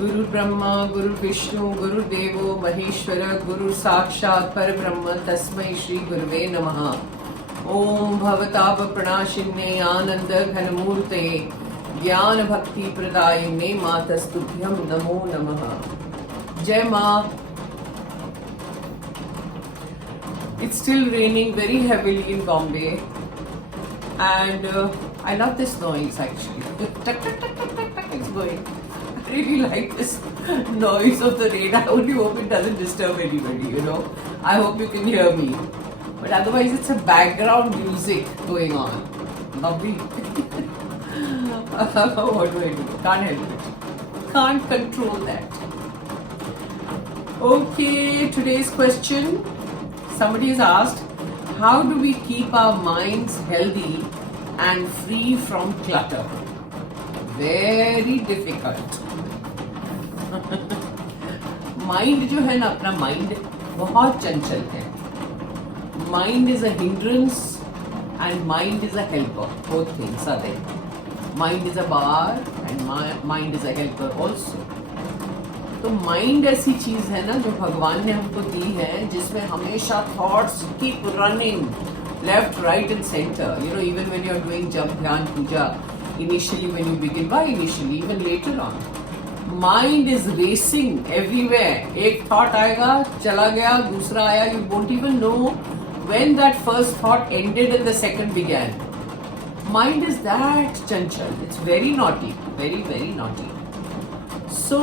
गुरु ब्रह्मा गुरु विष्णु गुरुदेवो महेश्वर गुरु साक्षात् परब्रह्म तस्मै श्री गुरुवे नमः। ओम भवताप प्रणाशिन्ने आनंद घनमूर्ते ज्ञान भक्ति प्रदायिने मातस्तुभ्यं नमो नमः। जय माँ। It's still raining very heavily in Bombay and I love this noise actually. It's going. I really like this noise of the rain. I only hope it doesn't disturb anybody, you know. I hope you can hear me. But otherwise it's a background music going on. Lovely. What do I do? Can't help it. Can't control that. Okay, today's question. Somebody has asked, how do we keep our minds healthy and free from clutter? Very difficult. Mind जो है ना, अपना mind बहुत चंचल है. Mind is a hindrance and mind is a helper. Both things are there. Mind is a bar and mind is a helper also. तो mind ऐसी चीज है ना जो भगवान ने हमको दी है, जिसमें हमेशा thoughts keep running left right and center. You know, even when you are doing jap dhyan puja, initially when you begin, why initially, even later on, mind is racing everywhere. एक थॉट आएगा, चला गया, दूसरा आया, you won't even know when that first thought ended and the second began. Mind is that chanchal. It's very naughty, very very naughty. So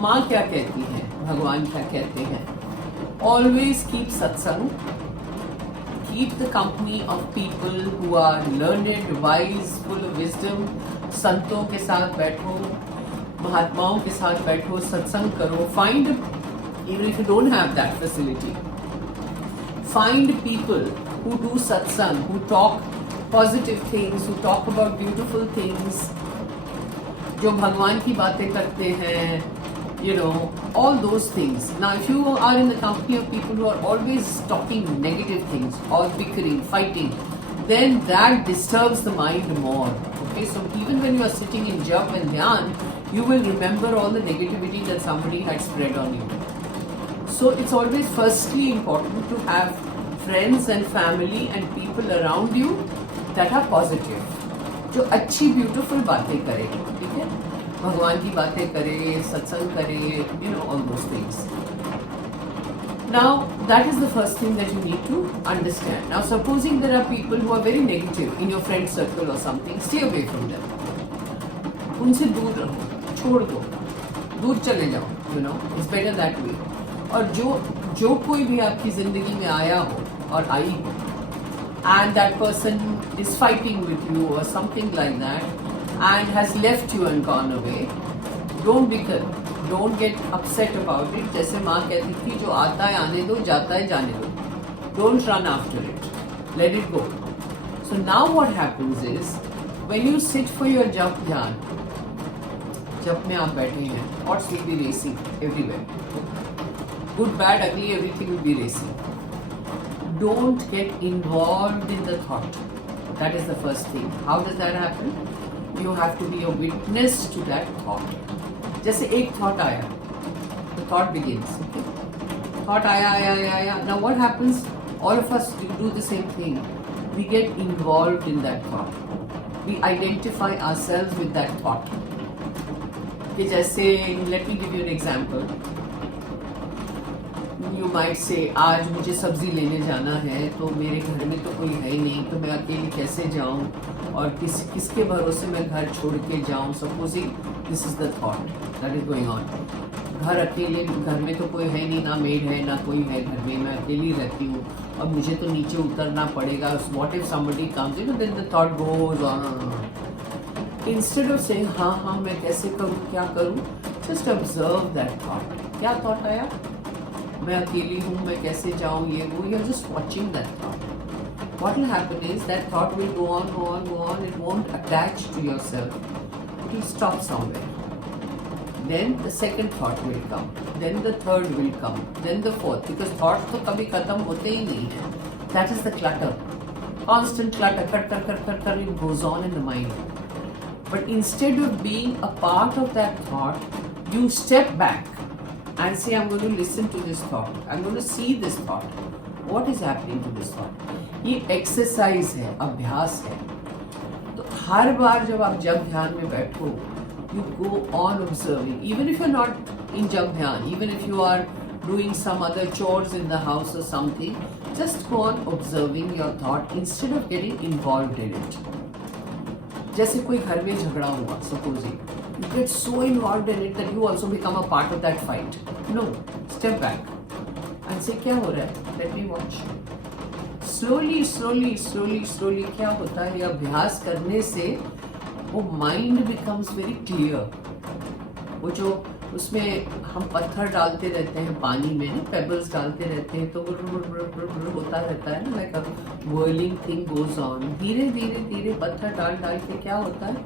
माँ क्या कहती है, भगवान क्या कहते हैं? Always keep satsang, keep the company of people who are learned, wise, full of wisdom. संतों के साथ बैठो, महात्माओं के साथ बैठो, सत्संग करो. Find, even if you don't have that facility, find people who do satsang, who talk positive things, who talk about beautiful things, जो भगवान की बातें करते हैं, you know, all those things. Now, if you are in the company of people who are always talking negative things, or bickering, fighting, then that disturbs the mind more. Okay, so even when you are sitting in jap and dhyan, you will remember all the negativity that somebody had spread on you. So it's always firstly important to have friends and family and people around you that are positive, जो अच्छी beautiful बातें करे. ठीक है, भगवान की बातें करे, सत्संग करे, you know, all those things. Now that is the first thing that you need to understand. Now supposing there are people who are very negative in your friend circle or something, stay away from them. उनसे दूर रहो, छोड़ दो, दूर चले जाओ. You know, it's better that way. और जो कोई भी आपकी जिंदगी में आया हो और आई हो, and that person is fighting with you or something like that and has left you and gone away, don't bicker, don't get upset about it. जैसे माँ कहती थी, जो आता है आने दो, जाता है जाने दो. Don't run after it, let it go. So now what happens is, when you sit for your jap dhyan, जब में आप बैठे हैं, thoughts will be racing everywhere. Good, bad, ugly, everything will be racing. Don't get involved in the thought. That is the first thing. How does that happen? You have to be a witness to that thought. जैसे एक thought आया, the thought begins. Okay? Thought आया. Now what happens? All of us do the same thing. We get involved in that thought. We identify ourselves with that thought. कि जैसे, let me give you an example. You might say, आज मुझे सब्जी लेने जाना है, तो मेरे घर में तो कोई है ही नहीं, तो मैं अकेले कैसे जाऊं, और किसके भरोसे मैं घर छोड़ के जाऊं. Supposing this is the thought that is going on. घर में तो कोई है नहीं, ना मेड है ना कोई है घर में, मैं अकेली रहती हूँ और मुझे तो नीचे उतरना पड़ेगा. What if somebody comes, you know, then the thought goes on. Instead of saying हाँ मैं कैसे करूँ, क्या करूँ, जस्ट ऑब्जर्व दैट थॉट. क्या थॉट आया, मैं अकेली हूँ, मैं कैसे जाऊँ, ये वो. You are just watching that thought. What will happen is that thought will go on. It won't attach to yourself. It will stop somewhere. Then the second thought will come. Then the third will come. Then the fourth. Because thoughts तो कभी खत्म होते ही नहीं है. That is the clutter. Constant clutter. Clutter. It goes on in the mind. But instead of being a part of that thought, you step back and say, I'm going to listen to this thought, I'm going to see this thought, what is happening to this thought. ये exercise है, अभ्यास है. तो हर बार जब आप जप ध्यान में बैठो, you go on observing, even if you're not in jap dhyan, even if you are doing some other chores in the house or something, just go on observing your thought instead of getting involved in it. जैसे कोई घर में झगड़ा हुआ, supposing you get so involved in it that you also become a part of that fight. No, step back and say क्या हो रहा है, let me watch. slowly क्या होता है, ये अभ्यास करने से वो माइंड बिकम्स वेरी क्लियर. वो जो उसमें हम पत्थर डालते रहते हैं पानी में, पेबल्स डालते रहते हैं, तो वो होता रहता है ना, like a whirling thing goes on. धीरे धीरे पत्थर डाल के क्या होता है,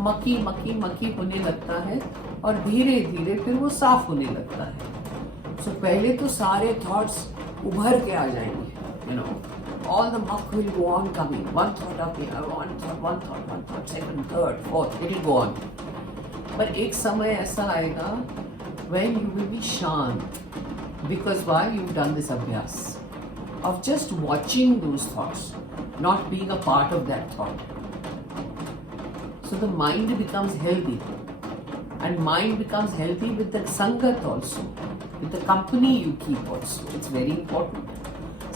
मक्की होने लगता है और धीरे धीरे फिर वो साफ होने लगता है. सो पहले तो सारे थॉट्स उभर के आ जाएंगे, you know, all the muck will go on coming, one thought up here, one thought, second, third, fourth, it will go on. पर एक समय ऐसा आएगा when you will be shant, because why? You've done this abhyas of just watching those thoughts, not being a part of that thought. So the mind becomes healthy, and mind becomes healthy with the sangat also, with the company you keep also. It's very important.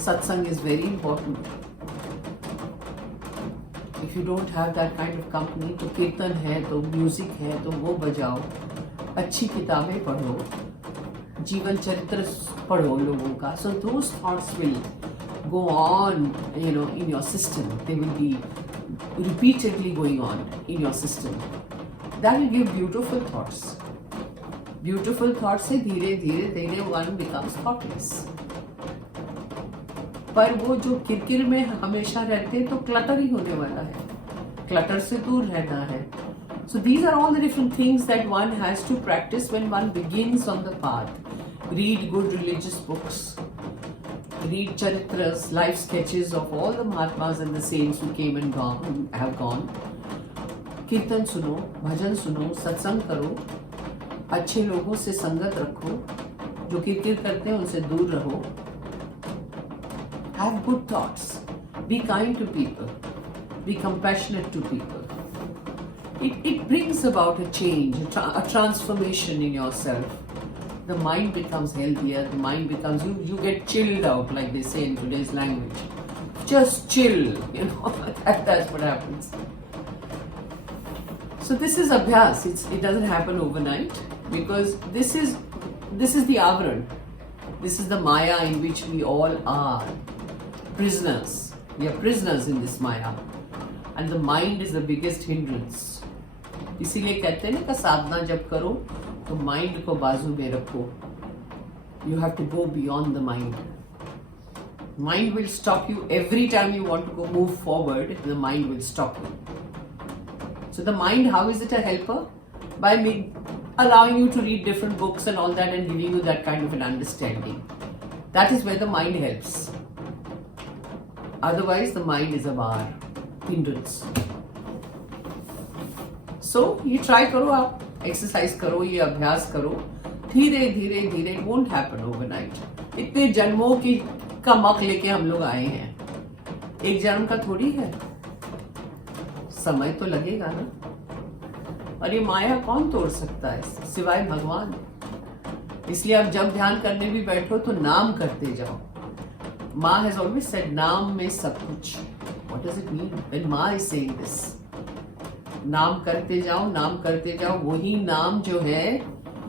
Satsang is very important. If you don't have that kind of company, तो कीर्तन है, तो music है, तो वो बजाओ, अच्छी किताबें पढ़ो, जीवन चरित्र पढ़ो लोगों का. So those thoughts will go on, you know, in your system. They will be repeatedly going on in your system. That will give beautiful thoughts. Beautiful thoughts से धीरे धीरे one becomes thoughtless. पर वो जो किरकिर में हमेशा रहते हैं तो क्लटर ही होने वाला है, क्लटर से दूर रहना है. So these are all the different things that one has to practice when one begins on the path. Read good religious books, read charitras, life sketches of all the Mahatmas and the saints who came and gone, have gone. कीर्तन सुनो, भजन सुनो, सत्संग करो, अच्छे लोगों से संगत रखो, जो किरकिर करते हैं उनसे दूर रहो. Have good thoughts. Be kind to people. Be compassionate to people. It brings about a change, a transformation in yourself. The mind becomes healthier. The mind becomes, you get chilled out, like they say in today's language. Just chill, you know. That's what happens. So this is abhyas. It doesn't happen overnight, because this is the avaran. This is the maya in which we all are. Prisoners. We are prisoners in this Maya, and the mind is the biggest hindrance. इसीलिए कहते हैं ना कि साधना जब करो तो mind को बाजू में रखो. You have to go beyond the mind. Mind will stop you every time you want to go move forward. The mind will stop you. So the mind, how is it a helper? By allowing you to read different books and all that, and giving you that kind of an understanding. That is where the mind helps. Otherwise, the mind is a bar, hindrance. So, ये try करो आप, exercise करो, ये अभ्यास करो, धीरे धीरे धीरे. It won't happen overnight. इतने जन्मों की का मक लेके हम लोग आए हैं, एक जन्म का थोड़ी है, समय तो लगेगा ना. और ये माया कौन तोड़ सकता है सिवाय भगवान. इसलिए आप जब ध्यान करने भी बैठो तो नाम करते जाओ. Ma has always said, नाम में सब कुछ. What does it mean when Ma is saying this? नाम करते जाओ. वही नाम जो है,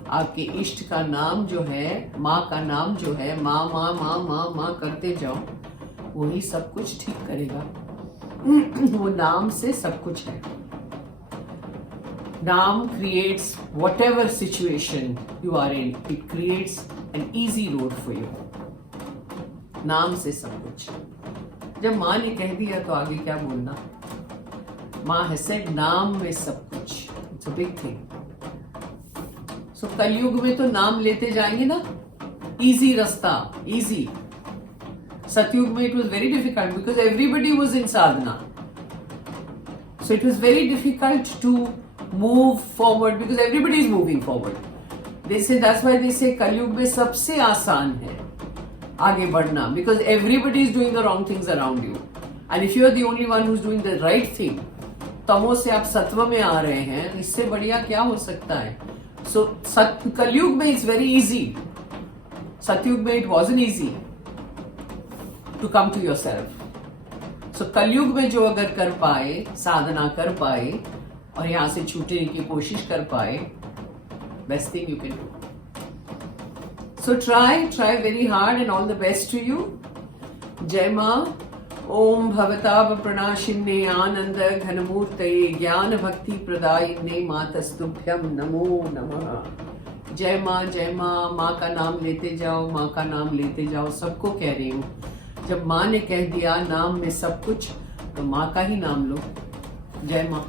आपके इष्ट का नाम जो है, माँ का नाम जो है, माँ करते जाओ, वही सब कुछ ठीक करेगा. वो नाम से सब कुछ है. नाम creates whatever situation you are in. It creates an easy road for you. नाम से सब कुछ. जब माँ ने कह दिया तो आगे क्या बोलना. माँ has said, नाम में सब कुछ. It's a big thing. So कलयुग में तो नाम लेते जाएंगे ना, easy रास्ता, easy. सतयुग में it was very difficult because everybody was in sadhana. So it was very difficult to move forward because everybody is moving forward. That's why they say Kalyug में सबसे आसान है आगे बढ़ना, because everybody is doing the wrong things around you and if you are the only one who is doing the right thing, तमो से आप सत्व में आ रहे हैं, इससे बढ़िया क्या हो सकता है? सो कलयुग में इट्स वेरी इजी, सतयुग में it wasn't easy to come to yourself. So Kalyug में जो अगर कर पाए, साधना कर पाए और यहां से छूटने की कोशिश कर पाए, best thing you can do. So try very hard and all the best to you. जय मां। ओम भवताप प्रणाशिन्ने आनंद घनमूर्तये ज्ञान भक्ति प्रदायिने मातस्तुभ्यम नमो नमः। जय माँ, माँ का नाम लेते जाओ, माँ का नाम लेते जाओ। सबको कह रही हूँ, जब माँ ने कह दिया नाम में सब कुछ, तो माँ का ही नाम लो। जय माँ।